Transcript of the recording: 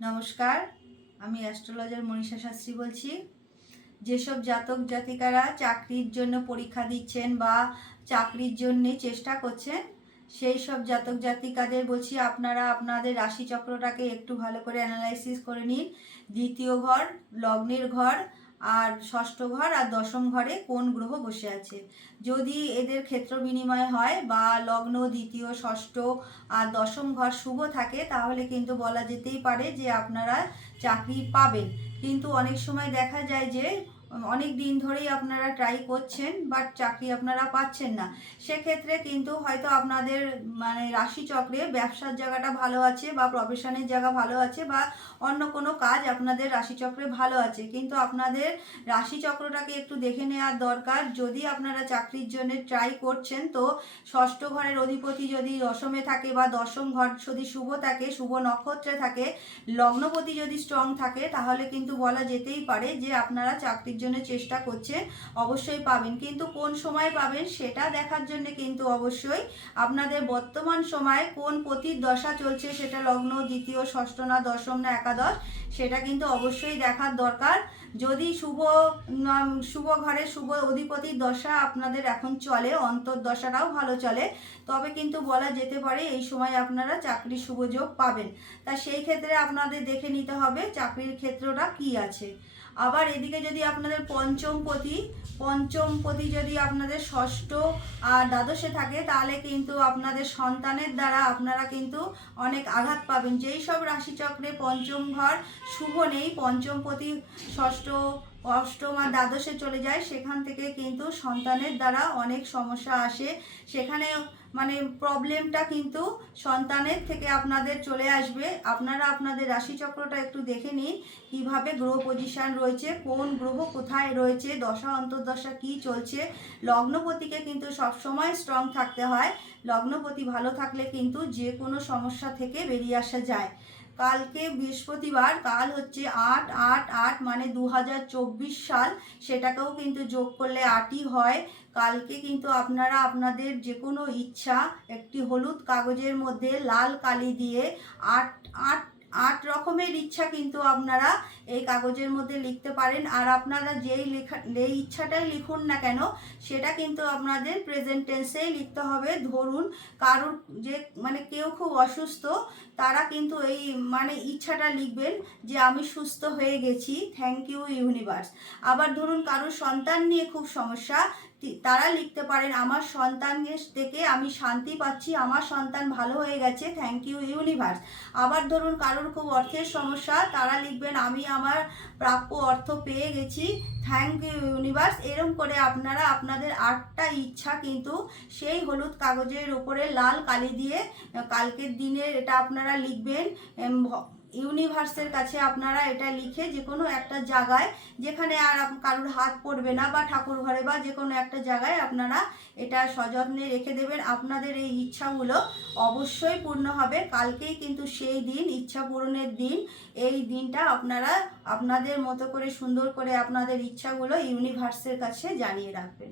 নমস্কার, আমি অ্যাস্ট্রোলজার মনীষা শাস্ত্রী বলছি। যেসব জাতক জাতিকারা চাকরির জন্য পরীক্ষা দিচ্ছেন বা চাকরির জন্য চেষ্টা করছেন, সেই সব জাতক জাতিকাদের বলছি আপনারা আপনাদের রাশিচক্রটাকে একটু ভালো করে অ্যানালাইসিস করে নিন। দ্বিতীয় ঘর, লগ্নের ঘর আর ষষ্ঠ ঘর আর দশম ঘরে কোন গ্রহ বসে আছে। যদি এদের ক্ষেত্র বিনিময় হয় বা লগ্ন দ্বিতীয় ষষ্ঠ আর দশম ঘর শুভ থাকে, তাহলে কিন্তু বলা যেতেই পারে যে আপনারা চাকরি পাবেন। কিন্তু অনেক সময় দেখা যায় যে অনেক দিন ধরেই আপনারা ট্রাই করছেন বাট চাকরি আপনারা পাচ্ছেন না। সেক্ষেত্রে কিন্তু হয়তো আপনাদের রাশিচক্রে ব্যবসার জায়গাটা ভালো আছে বা প্রফেশনের জায়গা ভালো আছে বা অন্য কোনো কাজ আপনাদের রাশিচক্রে ভালো আছে, কিন্তু আপনাদের রাশিচক্রটাকে একটু দেখে নেওয়ার দরকার। যদি আপনারা চাকরির জন্য ট্রাই করছেন, তো ষষ্ঠ ঘরের অধিপতি যদি দশমে থাকে বা দশম ঘর যদি শুভ থাকে, শুভ নক্ষত্রে থাকে, লগ্নপতি যদি স্ট্রং থাকে, তাহলে কিন্তু বলা যেতেই পারে যে আপনারা চাকরির জন্য চেষ্টা করছেন, অবশ্যই পাবেন। কিন্তু কোন সময় পাবেন সেটা দেখার জন্য কিন্তু অবশ্যই আপনাদের বর্তমান সময়ে কোন পতির দশা চলছে, সেটা লগ্ন দ্বিতীয় ষষ্ঠ না দশম না একাদশ, সেটা কিন্তু অবশ্যই দেখার দরকার। যদি শুভ ঘরে শুভ অধিপতির দশা আপনাদের এখন চলে, অন্তর্দশাটাও ভালো চলে, তবে কিন্তু বলা যেতে পারে এই সময় আপনারা চাকরির শুভযোগ পাবেন। তা সেই ক্ষেত্রে আপনাদের দেখে নিতে হবে চাকরির ক্ষেত্রটা কি আছে। আবার এদিকে যদি আপনাদের পঞ্চমপতি যদি আপনাদের ষষ্ঠ আর দ্বাদশে থাকে, তাহলে কিন্তু আপনাদের সন্তানের দ্বারা আপনারা কিন্তু অনেক আঘাত পাবেন। যেই সব রাশিচক্রে পঞ্চম ঘর শুভ নেই, পঞ্চমপতি ষষ্ঠ অষ্টম আর দ্বাদশে চলে যায়, সেখান থেকে কিন্তু সন্তানের দ্বারা অনেক সমস্যা আসে। সেখানে প্রবলেমটা কিন্তু সন্তানের থেকে আপনাদের চলে আসবে। আপনারা আপনাদের রাশিচক্রটা একটু দেখে নিন কিভাবে গ্রহ পজিশন রয়েছে, কোন গ্রহ কোথায় রয়েছে, দশা অন্তর্দশা কি চলছে। লগ্নপতিকে কিন্তু সবসময় স্ট্রং থাকতে হয়। লগ্নপতি ভালো থাকলে কিন্তু যে কোনো সমস্যা থেকে বেরিয়ে আসা যায়। কালকে বৃহস্পতিবার, কাল হচ্ছে ৮/৮/৮ মানে 2024 সাল, সেটাকেও কিন্তু যোগ করলে ৮ই হয়। কালকে কিন্তু আপনারা আপনাদের যে কোনো ইচ্ছা একটি হলুদ কাগজের মধ্যে লাল কালি দিয়ে ৮ ৮ ৮ রকমের ইচ্ছা কিন্তু আপনারা এই কাগজের মধ্যে লিখতে পারেন। আর আপনারা যেই ইচ্ছাটাই লিখুন না কেন, সেটা কিন্তু আপনাদের প্রেজেন্ট টেন্সেই লিখতে হবে। ধরুন কারুর যে কেউ খুব অসুস্থ, তারা কিন্তু এই ইচ্ছাটা লিখবেন যে আমি সুস্থ হয়ে গেছি, থ্যাংক ইউ ইউনিভার্স। আবার ধরুন কারুর সন্তান নিয়ে খুব সমস্যা, তারা লিখতে পারেন আমার সন্তানের থেকে আমি শান্তি পাচ্ছি, আমার সন্তান ভালো হয়ে গেছে, থ্যাংক ইউ ইউনিভার্স। আবার ধরুন কারুর খুব অর্থের সমস্যা, তারা লিখবেন আমি আমার প্রাপ্য অর্থ পেয়ে গেছি, থ্যাংক ইউ ইউনিভার্স। এরকম করে আপনারা আপনাদের 8টা ইচ্ছা কিন্তু সেই হলুদ কাগজের উপরে লাল কালি দিয়ে কালকের দিনে এটা আপনারা লিখবেন। ইউনিভার্সের কাছে আপনারা এটা লিখে যে কোনো একটা জায়গায়, যেখানে আর কারুর হাত পড়বে না, বা ঠাকুর ঘরে বা যে কোনো একটা জায়গায় আপনারা এটা সযত্নে রেখে দেবেন। আপনাদের এই ইচ্ছাগুলো অবশ্যই পূর্ণ হবে। কালকেই কিন্তু সেই দিন, ইচ্ছা পূরণের দিন। এই দিনটা আপনারা আপনাদের মতো করে সুন্দর করে আপনাদের ইচ্ছাগুলো ইউনিভার্সের কাছে জানিয়ে রাখবেন।